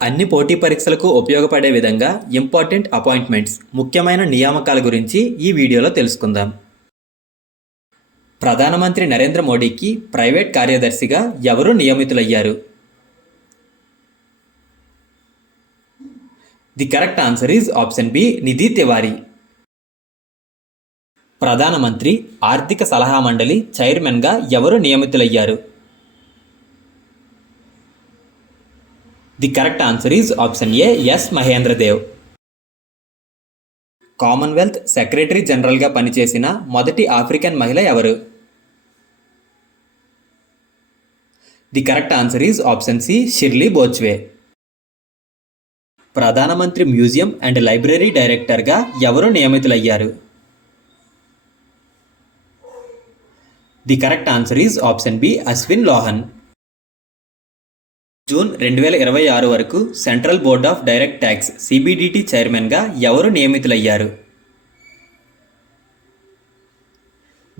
అన్ని పోటీ పరీక్షలకు ఉపయోగపడే విధంగా ఇంపార్టెంట్ అపాయింట్మెంట్స్ ముఖ్యమైన నియామకాల గురించి ఈ వీడియోలో తెలుసుకుందాం. ప్రధానమంత్రి నరేంద్ర మోడీకి ప్రైవేట్ కార్యదర్శిగా ఎవరు నియమితులయ్యారు? The correct answer is option B Nidhi Tiwari. ప్రధానమంత్రి ఆర్థిక సలహా మండలి చైర్మన్గా ఎవరు నియమితులయ్యారు? The correct answer is option A S Mahendra Dev Commonwealth secretary జనరల్గా పనిచేసిన మొదటి ఆఫ్రికన్ మహిళ ఎవరు? The correct answer is option C Shirley Botchwey ప్రధానమంత్రి మ్యూజియం అండ్ లైబ్రరీ డైరెక్టర్గా ఎవరు నియమితులయ్యారు? The correct answer is option B Ashwin Lohan June రెండు వేల ఇరవై ఆరు వరకు central board of direct tax CBDT చైర్మన్గా ఎవరు నియమితులయ్యారు?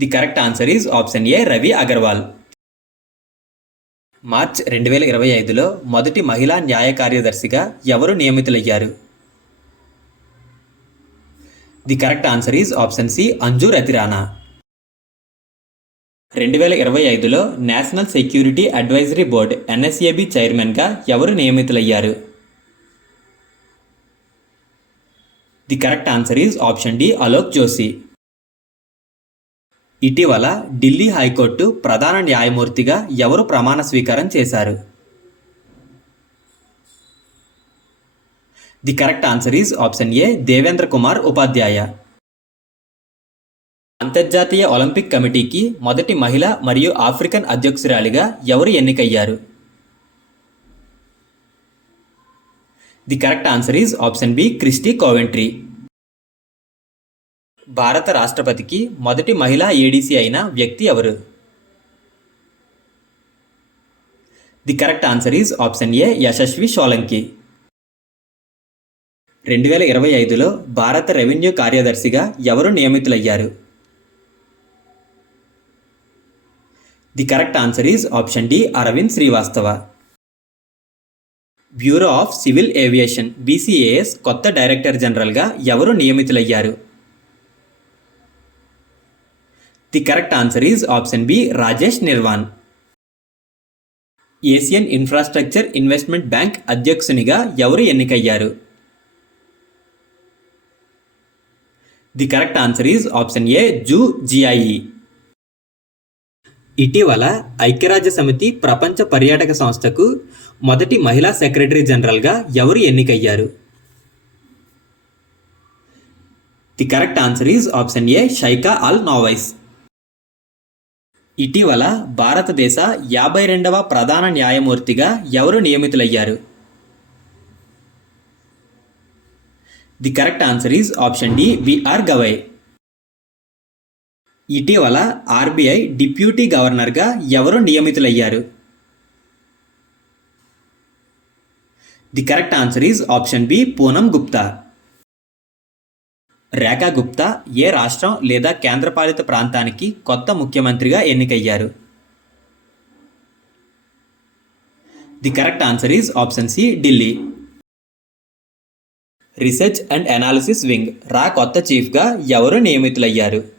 The correct answer is option A Ravi Agarwal. March రెండు వేల ఇరవై ఐదులో మొదటి మహిళా న్యాయ కార్యదర్శిగా ఎవరు నియమితులయ్యారు? The correct answer is option C Anju Rathi Rana రెండు వేల ఇరవై ఐదులో నేషనల్ సెక్యూరిటీ అడ్వైజరీ బోర్డ్ ఎన్ఎస్ఏబి చైర్మన్గా ఎవరు నియమితులయ్యారు? The correct answer is option D Alok Joshi. ఇటీవల ఢిల్లీ హైకోర్టు ప్రధాన న్యాయమూర్తిగా ఎవరు ప్రమాణ స్వీకారం చేశారు? The correct answer is option A Devendra Kumar Upadhyaya. అంతర్జాతీయ ఒలింపిక్ కమిటీకి మొదటి మహిళ మరియు ఆఫ్రికన్ అధ్యక్షురాలిగా ఎవరు ఎన్నికయ్యారు? The correct answer is option B Kirsty Coventry భారత రాష్ట్రపతికి మొదటి మహిళా ఏడీసీ అయిన వ్యక్తి ఎవరు? The correct answer is option A Yashasvi Solanki. రెండు వేల ఇరవై ఐదులో భారత రెవెన్యూ కార్యదర్శిగా ఎవరు నియమితులయ్యారు? The correct answer is option D Arvind Srivastava bureau of civil aviation BCAS కొత్త డైరెక్టర్ జనరల్గా ఎవరు నియమితులయ్యారు? The correct answer is option B Rajesh Nirwan Asian infrastructure investment bank అధ్యక్షునిగా ఎవరు ఎన్నికయ్యారు? The correct answer is option A Zou Jiayi ఇటీవల ఐక్యరాజ్య సమితి ప్రపంచ పర్యాటక సంస్థకు మొదటి మహిళా సెక్రటరీ జనరల్గా ఎవరు ఎన్నికయ్యారు? The correct answer is option A Shaikha Al Nowais. ఇటీవల భారతదేశ యాభై రెండవ ప్రధాన న్యాయమూర్తిగా ఎవరు నియమితులయ్యారు? The correct answer is option D BR Gavai. ఇటీవల ఆర్బీఐ డిప్యూటీ గవర్నర్గా ఎవరు నియమితులయ్యారు? The correct answer is option B Poonam Gupta. Rekha Gupta ఏ రాష్ట్రం లేదా కేంద్రపాలిత ప్రాంతానికి కొత్త ముఖ్యమంత్రిగా ఎన్నికయ్యారు? The correct answer is option C Delhi. Research and analysis wing రా కొత్త చీఫ్గా ఎవరు నియమితులయ్యారు?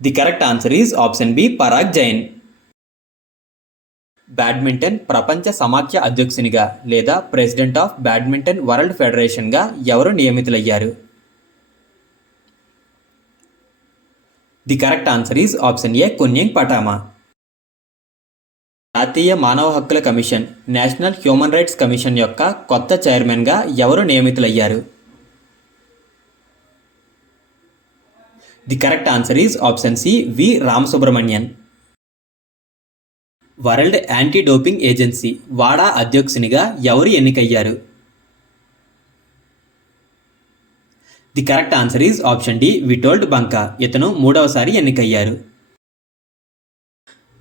The correct answer is option B Parag Jain badminton ప్రపంచ సమాఖ్య అధ్యక్షునిగా లేదా ప్రెసిడెంట్ ఆఫ్ బ్యాడ్మింటన్ వరల్డ్ ఫెడరేషన్గా ఎవరు నియమితులయ్యారు? The correct answer is option A Khunying Patama జాతీయ మానవ హక్కుల commission national human rights commission యొక్క కొత్త చైర్మన్గా ఎవరు నియమితులయ్యారు? The correct answer is option C V Ramasubramanian world anti doping agency వాడా అధ్యక్షునిగా ఎవరు ఎన్నికయ్యారు? The correct answer is option D Witold Banka ఇతను మూడవసారి ఎన్నికయ్యారు.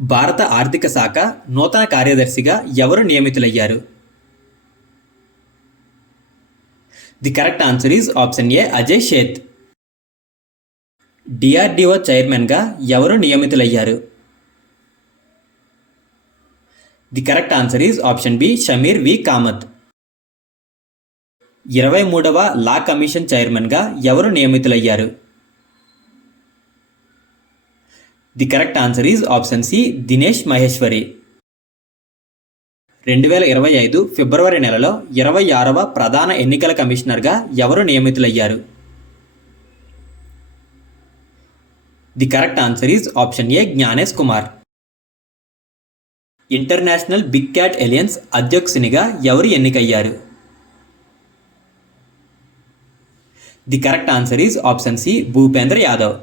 భారత ఆర్థిక శాఖ నూతన కార్యదర్శిగా ఎవరు నియమితులయ్యారు? The correct answer is option A Ajay Seth DRDO చైర్మన్గా ఎవరు నియమితులయ్యారు? The correct answer is option B Sameer V Kamat ఇరవై మూడవ లా కమిషన్ చైర్మన్గా ఎవరు నియమితులయ్యారు? The correct answer is option C Dinesh Maheshwari రెండు వేల ఇరవై ఐదు ఫిబ్రవరి నెలలో ఇరవై ఆరవ ప్రధాన ఎన్నికల కమిషనర్గా ఎవరు నియమితులయ్యారు? The correct answer is option A Gyanesh Kumar international big cat alliance అధ్యక్షునిగా ఎవరు ఎన్నికయ్యారు? The correct answer is option C Bhupender Yadav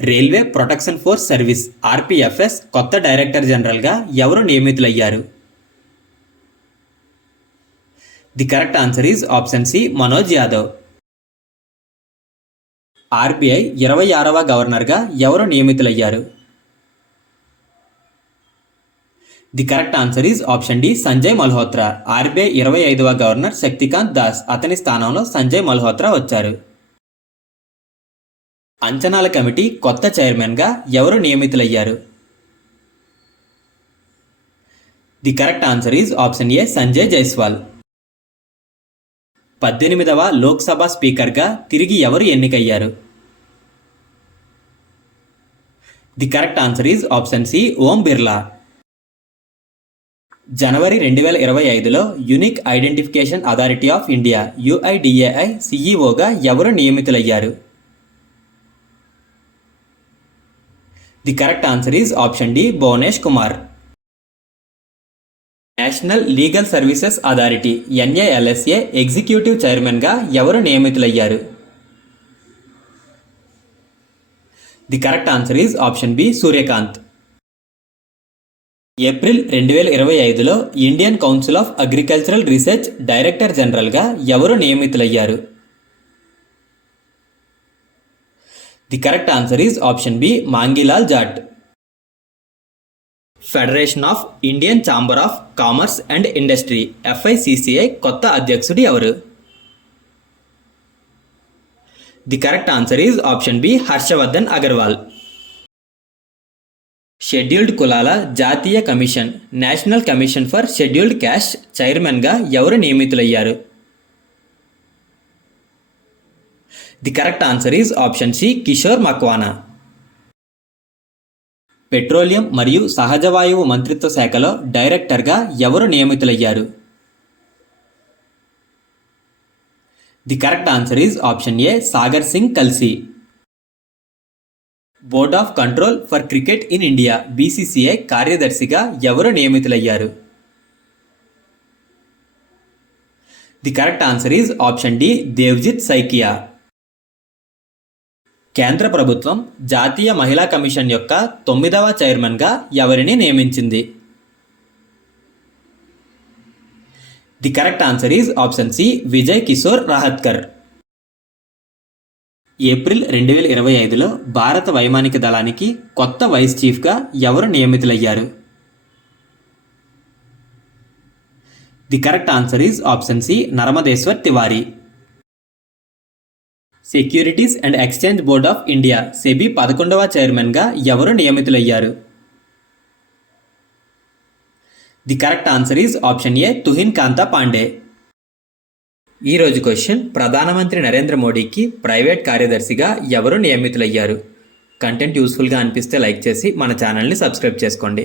railway protection force service RPFS కొత్త డైరెక్టర్ జనరల్గా ఎవరు నియమితులయ్యారు? The correct answer is option C Manoj Yadav RBI ఇరవై ఆరవ గవర్నర్గా ఎవరు నియమితులయ్యారు? The correct answer is option D Sanjay Malhotra. RBI ఇరవై ఐదవ గవర్నర్ శక్తికాంత్ దాస్ అతని స్థానంలో సంజయ్ మల్హోత్రా వచ్చారు. అంచనాల కమిటీ కొత్త చైర్మన్గా ఎవరు నియమితులయ్యారు? The correct answer is option A Sanjay Jaiswal. పద్దెనిమిదవ లోక్సభ స్పీకర్గా తిరిగి ఎవరు ఎన్నికయ్యారు? The correct answer is option C Om Birla. జనవరి రెండు వేల ఇరవై ఐదులో unique identification authority of India UIDAI సిఈఓగా ఎవరు నియమితులయ్యారు? The correct answer is option D Bhuvnesh Kumar. National legal services authority NALSA executive చైర్మన్గా ఎవరు నియమితులయ్యారు? The correct answer is option B Surya Kant April రెండు వేల ఇరవై ఐదులో Indian council of agricultural research director జనరల్గా ఎవరు నియమితులయ్యారు? The correct answer is option B Mangilal Jat federation of Indian chamber of commerce and industry FICCI కొత్త అధ్యక్షుడు ఎవరు? The correct answer is option B Harshavardhan Agarwal scheduled కులాల జాతీయ commission national commission for scheduled caste చైర్మన్గా ఎవరు నియమితులయ్యారు? The correct answer is option C Kishor Makwana petroleum మరియు సహజ వాయువు మంత్రిత్వ శాఖలో డైరెక్టర్గా ఎవరు నియమితులయ్యారు? The correct answer is option A Sagar Singh Kalsi. Board of control for cricket in India BCCI కార్యదర్శిగా ఎవరు నియమితులయ్యారు? The correct answer is option D Devajit Saikia. కేంద్ర ప్రభుత్వం జాతీయ మహిళా కమిషన్ యొక్క తొమ్మిదవ చైర్మన్గా ఎవరిని నియమించింది? The correct answer is option C Vijaya Kishore Rahatkar April రెండు వేల ఇరవై ఐదులో భారత వైమానిక దళానికి కొత్త వైస్ చీఫ్గా ఎవరు నియమితులయ్యారు? The correct answer is option C Narmadeshwar Tiwari securities and exchange board of India SEBI పదకొండవ చైర్మన్గా ఎవరు నియమితులయ్యారు? The correct answer is option A Tuhin Kanta Pandey. ఈ రోజు క్వశ్చన్ ప్రధానమంత్రి నరేంద్ర మోడీకి ప్రైవేట్ కార్యదర్శిగా ఎవరు నియమితులయ్యారు? కంటెంట్ యూస్ఫుల్గా అనిపిస్తే లైక్ చేసి మన ఛానల్ని సబ్స్క్రైబ్ చేసుకోండి.